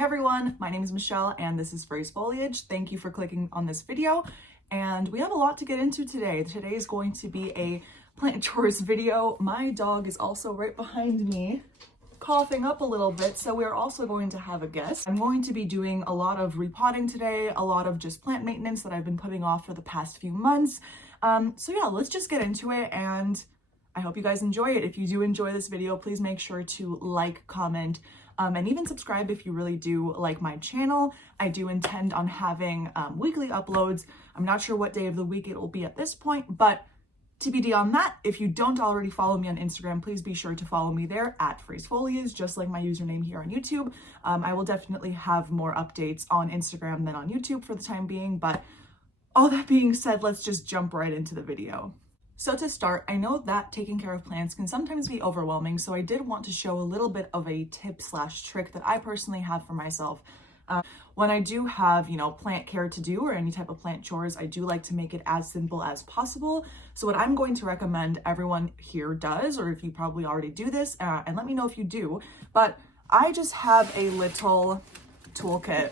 Hey everyone, my name is Michelle and this is Fave Foliage. Thank you for clicking on this video, and we have a lot to get into today. Today is going to be a plant chores video. My dog is also right behind me, coughing up a little bit, so we're also going to have a guest. I'm going to be doing a lot of repotting today, a lot of just plant maintenance that I've been putting off for the past few months. So yeah, let's just get into it, and I hope you guys enjoy it. If you do enjoy this video, please make sure to like, comment, and even subscribe if you really do like my channel. I do intend on having weekly uploads. I'm not sure what day of the week it will be at this point, but TBD on that. If you don't already follow me on Instagram, please be sure to follow me there at Fave Foliage, just like my username here on YouTube. I will definitely have more updates on Instagram than on YouTube for the time being, but all that being said, let's just jump right into the video. So to start, I know that taking care of plants can sometimes be overwhelming, so I did want to show a little bit of a tip/trick that I personally have for myself. When I do have, plant care to do or any type of plant chores, I do like to make it as simple as possible. So what I'm going to recommend everyone here does, or if you probably already do this, and let me know if you do, but I just have a little toolkit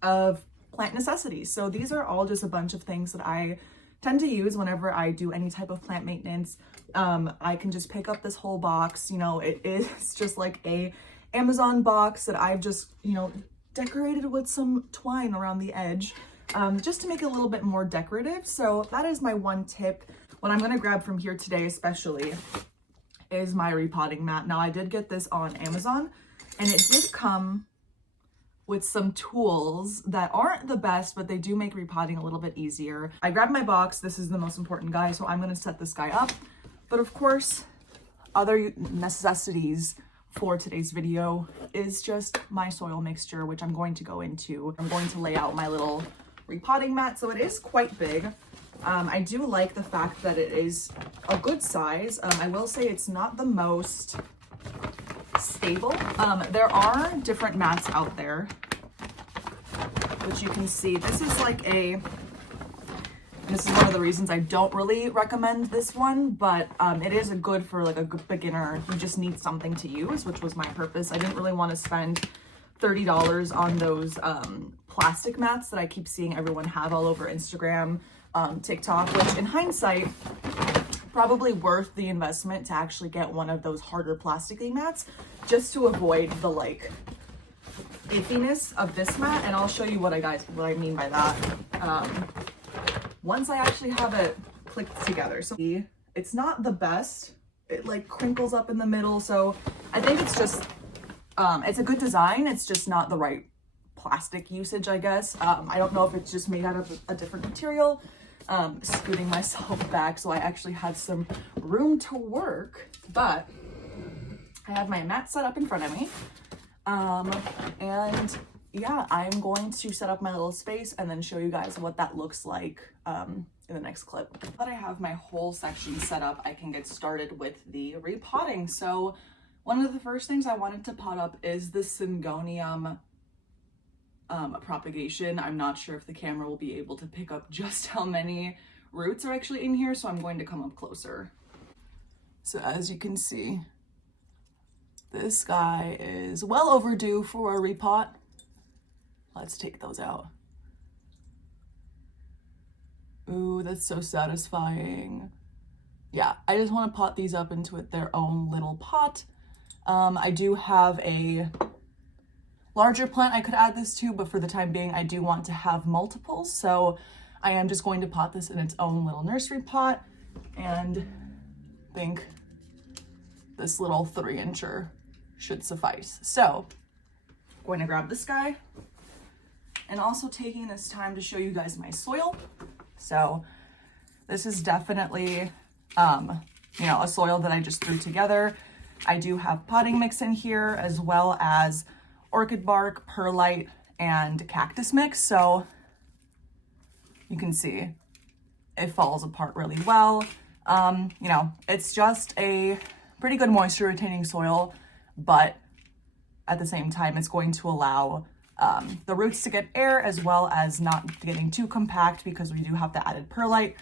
of plant necessities. So these are all just a bunch of things that I tend to use whenever I do any type of plant maintenance. I can just pick up this whole box. It is just like a Amazon box that I've just, decorated with some twine around the edge, just to make it a little bit more decorative. So that is my one tip. What I'm gonna grab from here today especially is my repotting mat. Now I did get this on Amazon, and it did come with some tools that aren't the best, but they do make repotting a little bit easier. I grabbed my box. This is the most important guy, so I'm gonna set this guy up. But of course, other necessities for today's video is just my soil mixture, which I'm going to go into. I'm going to lay out my little repotting mat, so it is quite big. I do like the fact that it is a good size. I will say it's not the most stable. There are different mats out there, which you can see. This is this is one of the reasons I don't really recommend this one, but it is good for like a good beginner who just needs something to use, which was my purpose. I didn't really want to spend $30 on those plastic mats that I keep seeing everyone have all over Instagram, TikTok, which in hindsight, probably worth the investment to actually get one of those harder plasticky mats, just to avoid the iffiness of this mat. And I'll show you what I mean by that once I actually have it clicked together. So it's not the best. It crinkles up in the middle, so I think it's just it's a good design. It's just not the right plastic usage, I guess. I don't know if it's just made out of a different material. Scooting myself back so I actually had some room to work, but I have my mat set up in front of me. And yeah, I'm going to set up my little space and then show you guys what that looks like in the next clip. Now that I have my whole section set up, I can get started with the repotting. So one of the first things I wanted to pot up is the Syngonium propagation. I'm not sure if the camera will be able to pick up just how many roots are actually in here, so I'm going to come up closer. So as you can see, this guy is well overdue for a repot. Let's take those out. Ooh, that's so satisfying. Yeah, I just want to pot these up into their own little pot. I do have a larger plant I could add this to, but for the time being, I do want to have multiples. So I am just going to pot this in its own little nursery pot, and think this little 3-incher should suffice. So I'm going to grab this guy, and also taking this time to show you guys my soil. So this is definitely, a soil that I just threw together. I do have potting mix in here, as well as orchid bark, perlite, and cactus mix. So you can see it falls apart really well. It's just a pretty good moisture retaining soil, but at the same time, it's going to allow the roots to get air, as well as not getting too compact, because we do have the added perlite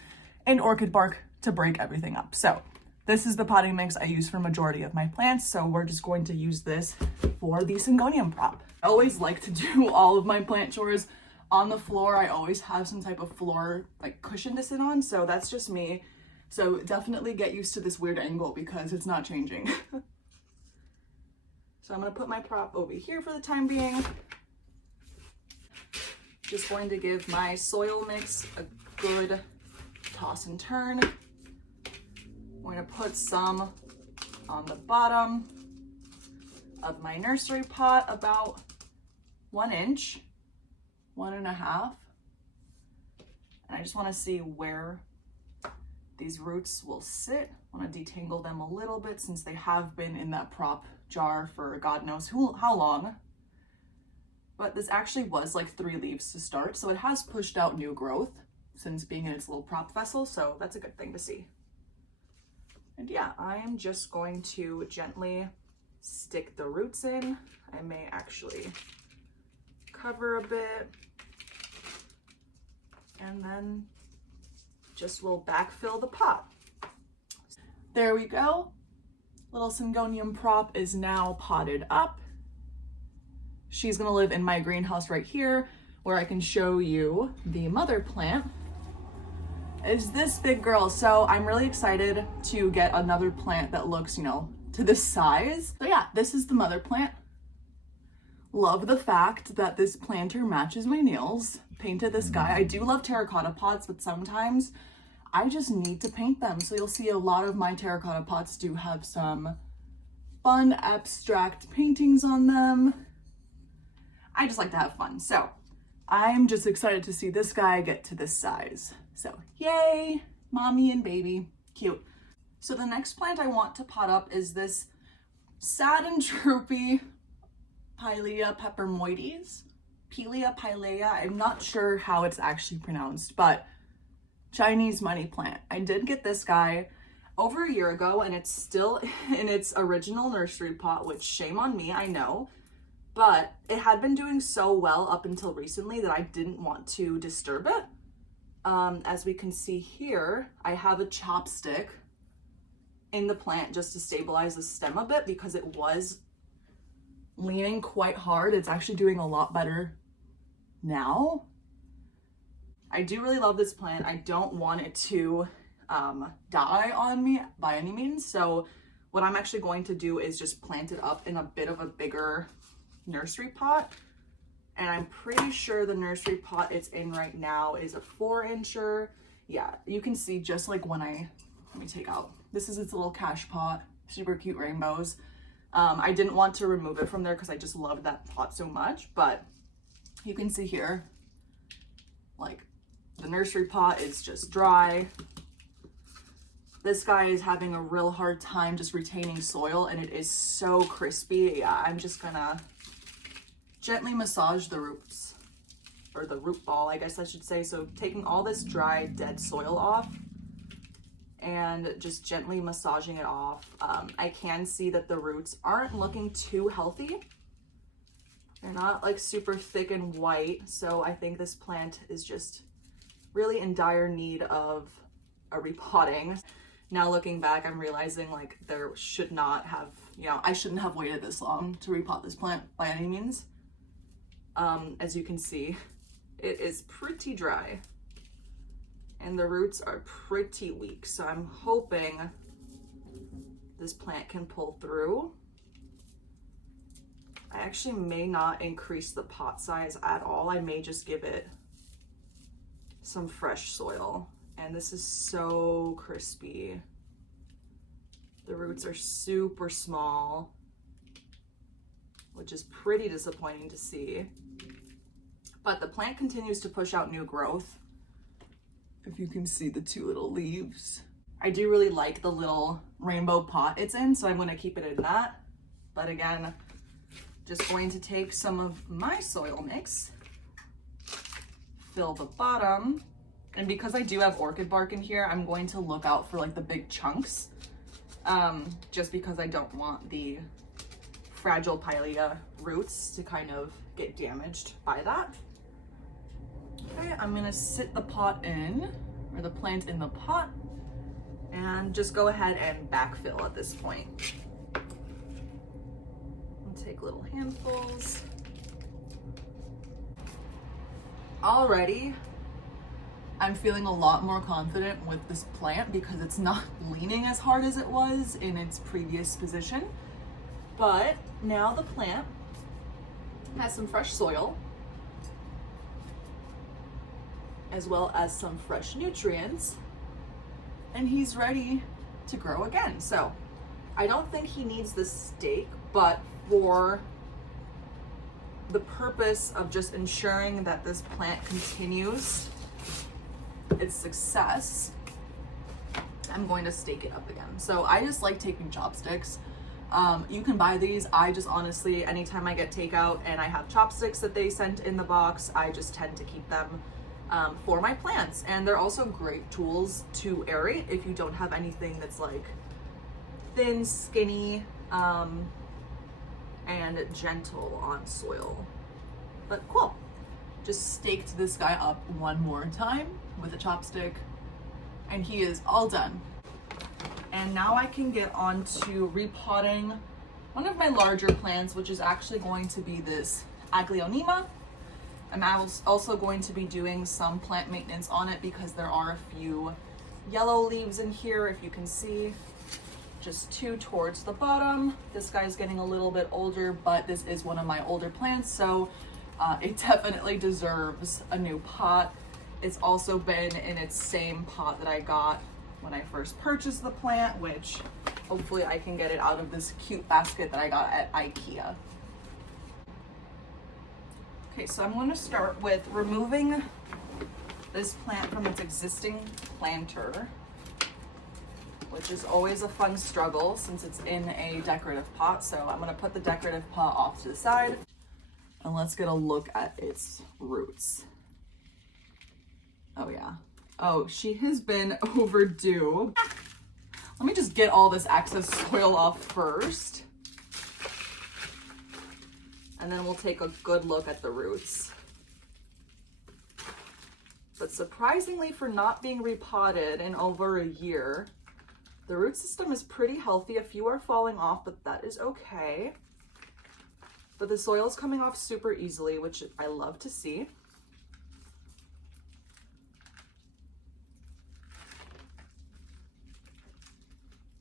and orchid bark to break everything up. So This is the potting mix I use for majority of my plants, so we're just going to use this for the Syngonium prop. I always like to do all of my plant chores on the floor. I always have some type of floor like cushion to sit on, so that's just me. So definitely get used to this weird angle because it's not changing. So I'm gonna put my prop over here for the time being. Just going to give my soil mix a good toss and turn. I'm going to put some on the bottom of my nursery pot, about 1 inch, 1.5. And I just want to see where these roots will sit. I want to detangle them a little bit since they have been in that prop jar for God knows how long. But this actually was like 3 leaves to start, so it has pushed out new growth since being in its little prop vessel, so that's a good thing to see. And yeah, I am just going to gently stick the roots in. I may actually cover a bit, and then just will backfill the pot. There we go. Little Syngonium prop is now potted up. She's gonna live in my greenhouse right here, where I can show you the mother plant. Is this big girl. So I'm really excited to get another plant that looks, you know, to this size. So yeah, this is the mother plant. Love the fact that this planter matches my nails. Painted this guy. I do love terracotta pots, but sometimes I just need to paint them. So you'll see a lot of my terracotta pots do have some fun abstract paintings on them. I just like to have fun. So I'm just excited to see this guy get to this size. So yay, mommy and baby, cute. So the next plant I want to pot up is this sad and droopy Pilea pepermoides. Pilea. I'm not sure how it's actually pronounced, but Chinese money plant. I did get this guy over a year ago and it's still in its original nursery pot, which shame on me, I know. But it had been doing so well up until recently that I didn't want to disturb it. As we can see here, I have a chopstick in the plant just to stabilize the stem a bit because it was leaning quite hard. It's actually doing a lot better now. I do really love this plant. I don't want it to die on me by any means. So what I'm actually going to do is just plant it up in a bit of a bigger nursery pot. And I'm pretty sure the nursery pot it's in right now is a 4-incher. Yeah, you can see just like when let me take out, this is its little cash pot, super cute rainbows. I didn't want to remove it from there because I just loved that pot so much, but you can see here, like the nursery pot is just dry. This guy is having a real hard time just retaining soil and it is so crispy. Yeah, I'm just gonna gently massage the roots, or the root ball, I guess I should say. So taking all this dry, dead soil off and just gently massaging it off. I can see that the roots aren't looking too healthy. They're not like super thick and white. So I think this plant is just really in dire need of a repotting. Now looking back, I'm realizing like there should not have, you know, I shouldn't have waited this long to repot this plant by any means. As you can see, it is pretty dry and the roots are pretty weak. So I'm hoping this plant can pull through. I actually may not increase the pot size at all. I may just give it some fresh soil. And this is so crispy. The roots are super small, which is pretty disappointing to see. But the plant continues to push out new growth. If you can see the 2 little leaves. I do really like the little rainbow pot it's in, so I'm going to keep it in that. But again, just going to take some of my soil mix, fill the bottom, and because I do have orchid bark in here, I'm going to look out for like the big chunks, just because I don't want the fragile Pilea roots to kind of get damaged by that. Okay, I'm gonna sit the pot in, or the plant in the pot, and just go ahead and backfill at this point. I'll take little handfuls. Already, I'm feeling a lot more confident with this plant because it's not leaning as hard as it was in its previous position. But now the plant has some fresh soil, as well as some fresh nutrients, and he's ready to grow again. So I don't think he needs the stake, but for the purpose of just ensuring that this plant continues its success, I'm going to stake it up again. So I just like taking chopsticks. You can buy these. I just honestly, anytime I get takeout and I have chopsticks that they sent in the box, I just tend to keep them for my plants. And they're also great tools to aerate if you don't have anything that's like thin, skinny, and gentle on soil. But cool. Just staked this guy up one more time with a chopstick, and he is all done. And now I can get on to repotting one of my larger plants, which is actually going to be this Aglionima. I'm also going to be doing some plant maintenance on it because there are a few yellow leaves in here, if you can see. Just two towards the bottom. This guy's getting a little bit older, but this is one of my older plants, so it definitely deserves a new pot. It's also been in its same pot that I got when I first purchased the plant, which hopefully I can get it out of this cute basket that I got at IKEA. Okay, so I'm going to start with removing this plant from its existing planter, which is always a fun struggle since it's in a decorative pot. So I'm going to put the decorative pot off to the side, and let's get a look at its roots. Oh yeah. Oh, she has been overdue. Let me just get all this excess soil off first, and then we'll take a good look at the roots. But surprisingly, for not being repotted in over a year, the root system is pretty healthy. A few are falling off, but that is okay. But the soil is coming off super easily, which I love to see.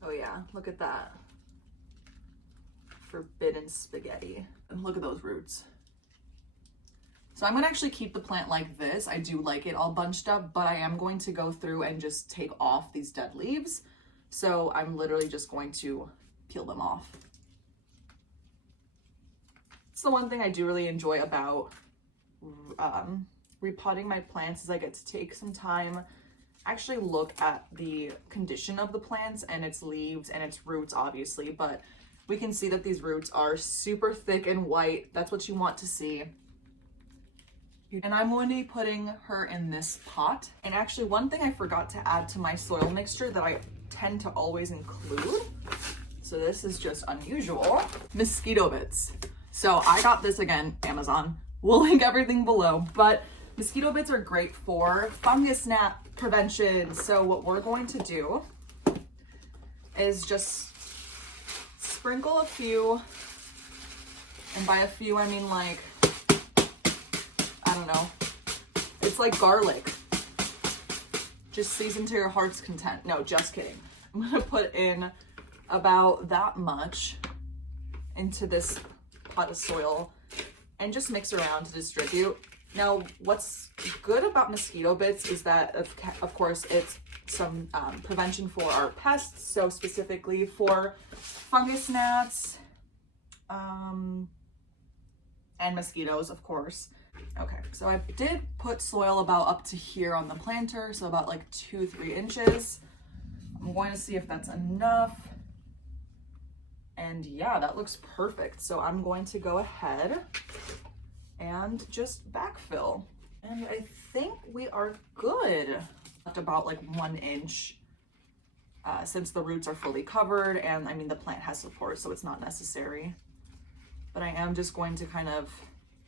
Oh yeah, look at that. Forbidden spaghetti. And look at those roots. So I'm gonna actually keep the plant like this. I do like it all bunched up, but I am going to go through and just take off these dead leaves. So I'm literally just going to peel them off. It's the one thing I do really enjoy about repotting my plants is I get to take some time, actually look at the condition of the plants and its leaves and its roots, obviously, but we can see that these roots are super thick and white. That's what you want to see. And I'm going to be putting her in this pot. And actually, one thing I forgot to add to my soil mixture that I tend to always include, so this is just unusual, mosquito bits. So I got this again, Amazon. We'll link everything below, but mosquito bits are great for fungus gnat prevention. So what we're going to do is just sprinkle a few, and by a few I mean like, I don't know, it's like garlic. Just season to your heart's content. No, just kidding. I'm gonna put in about that much into this pot of soil and just mix around to distribute. Now, what's good about mosquito bits is that, of course, it's some prevention for our pests, so specifically for fungus gnats and mosquitoes, of course. Okay, so I did put soil about up to here on the planter, so about like 2-3 inches. I'm going to see if that's enough. And yeah, that looks perfect. So I'm going to go ahead and just backfill. And I think we are good. About like 1 inch since the roots are fully covered, and I mean the plant has support, so it's not necessary. But I am just going to kind of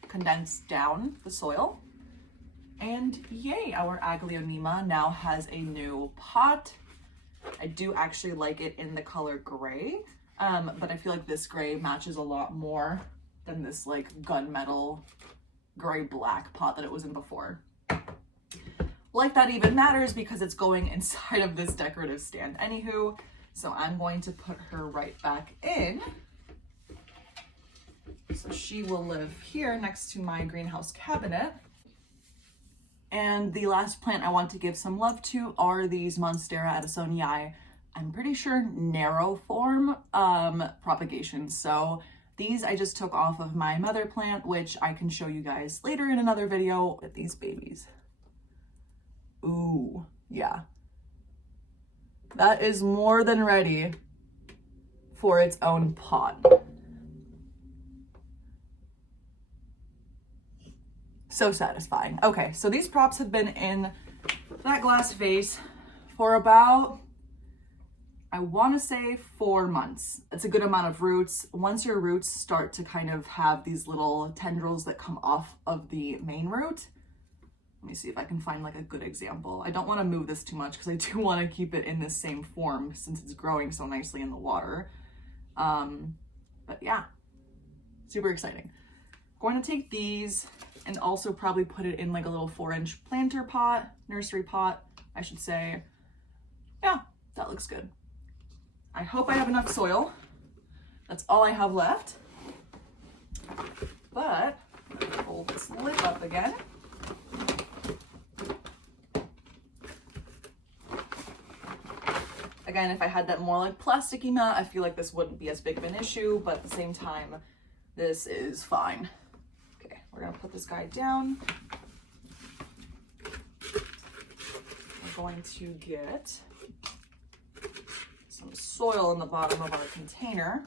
condense down the soil. And yay, our Aglionima now has a new pot. I do actually like it in the color gray, but I feel like this gray matches a lot more than this like gunmetal gray black pot that it was in before. Like that even matters because it's going inside of this decorative stand anywho. So I'm going to put her right back in. So she will live here next to my greenhouse cabinet. And the last plant I want to give some love to are these Monstera adansonii. I'm pretty sure narrow form propagation. So these I just took off of my mother plant, which I can show you guys later in another video with these babies. Ooh, yeah. That is more than ready for its own pot. So satisfying. Okay, so these props have been in that glass vase for about, I want to say 4 months. It's a good amount of roots. Once your roots start to kind of have these little tendrils that come off of the main root, let me see if I can find like a good example. I don't want to move this too much because I do want to keep it in this same form since it's growing so nicely in the water. But yeah, super exciting. Going to take these and also probably put it in like a little 4-inch planter pot, nursery pot, I should say. Yeah, that looks good. I hope I have enough soil. That's all I have left. But hold this lid up again. Again, if I had that more like plasticky mat, I feel like this wouldn't be as big of an issue, but at the same time, this is fine. Okay, we're gonna put this guy down. We're going to get some soil in the bottom of our container.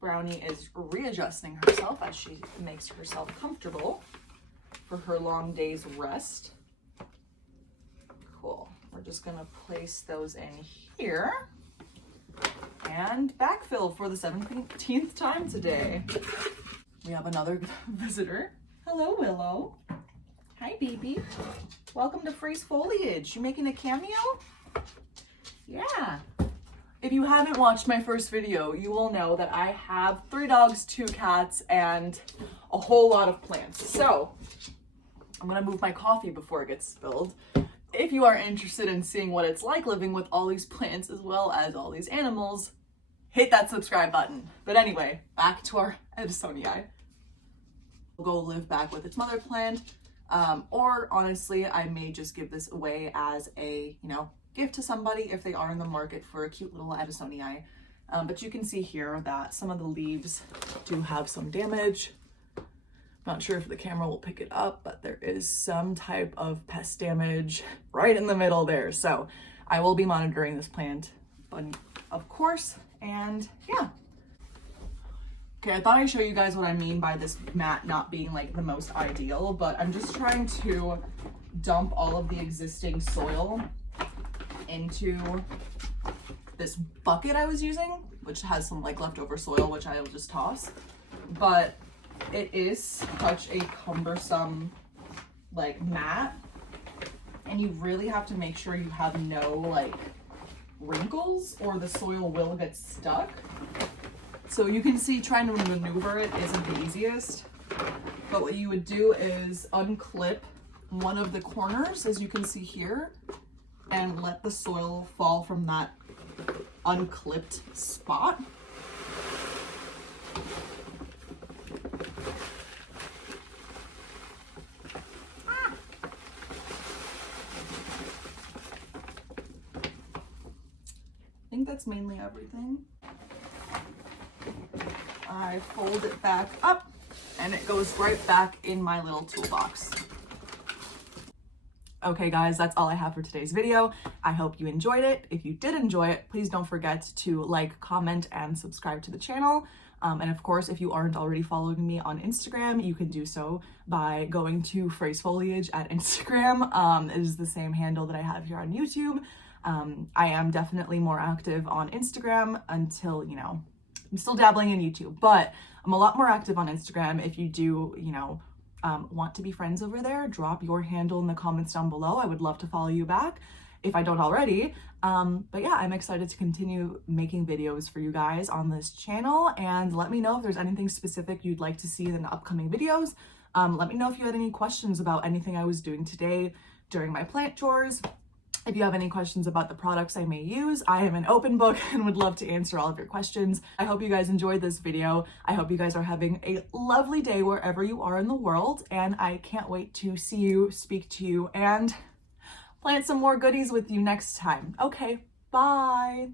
Brownie is readjusting herself as she makes herself comfortable for her long day's rest. Cool. We're just gonna place those in here and backfill for the 17th time today. We have another visitor. Hello, Willow. Hi, baby. Welcome to Freeze Foliage. You making a cameo? Yeah. If you haven't watched my first video, you will know that I have 3 dogs, 2 cats, and a whole lot of plants. So I'm gonna move my coffee before it gets spilled. If you are interested in seeing what it's like living with all these plants as well as all these animals, hit that subscribe button. But anyway, back to our adansonii. We'll go live back with its mother plant, or honestly, I may just give this away as a, gift to somebody if they are in the market for a cute little adansonii. But you can see here that some of the leaves do have some damage. Not sure if the camera will pick it up, but there is some type of pest damage right in the middle there. So I will be monitoring this plant, of course, and yeah. Okay, I thought I'd show you guys what I mean by this mat not being like the most ideal, but I'm just trying to dump all of the existing soil into this bucket I was using, which has some like leftover soil, which I will just toss. But it is such a cumbersome like mat, and you really have to make sure you have no like wrinkles or the soil will get stuck. So you can see trying to maneuver it isn't the easiest, but what you would do is unclip one of the corners, as you can see here, and let the soil fall from that unclipped spot. I think that's mainly everything. I fold it back up and it goes right back in my little toolbox. Okay guys, that's all I have for today's video. I hope you enjoyed it. If you did enjoy it, please don't forget to like, comment, and subscribe to the channel. And of course, if you aren't already following me on Instagram, you can do so by going to Freeze Foliage at Instagram. It is the same handle that I have here on YouTube. I am definitely more active on Instagram until, I'm still dabbling in YouTube, but I'm a lot more active on Instagram. If you do, want to be friends over there, drop your handle in the comments down below. I would love to follow you back if I don't already. But yeah, I'm excited to continue making videos for you guys on this channel, and let me know if there's anything specific you'd like to see in the upcoming videos. Let me know if you had any questions about anything I was doing today during my plant chores. If you have any questions about the products I may use, I am an open book and would love to answer all of your questions. I hope you guys enjoyed this video. I hope you guys are having a lovely day wherever you are in the world, and I can't wait to see you, speak to you, and plant some more goodies with you next time. Okay, bye.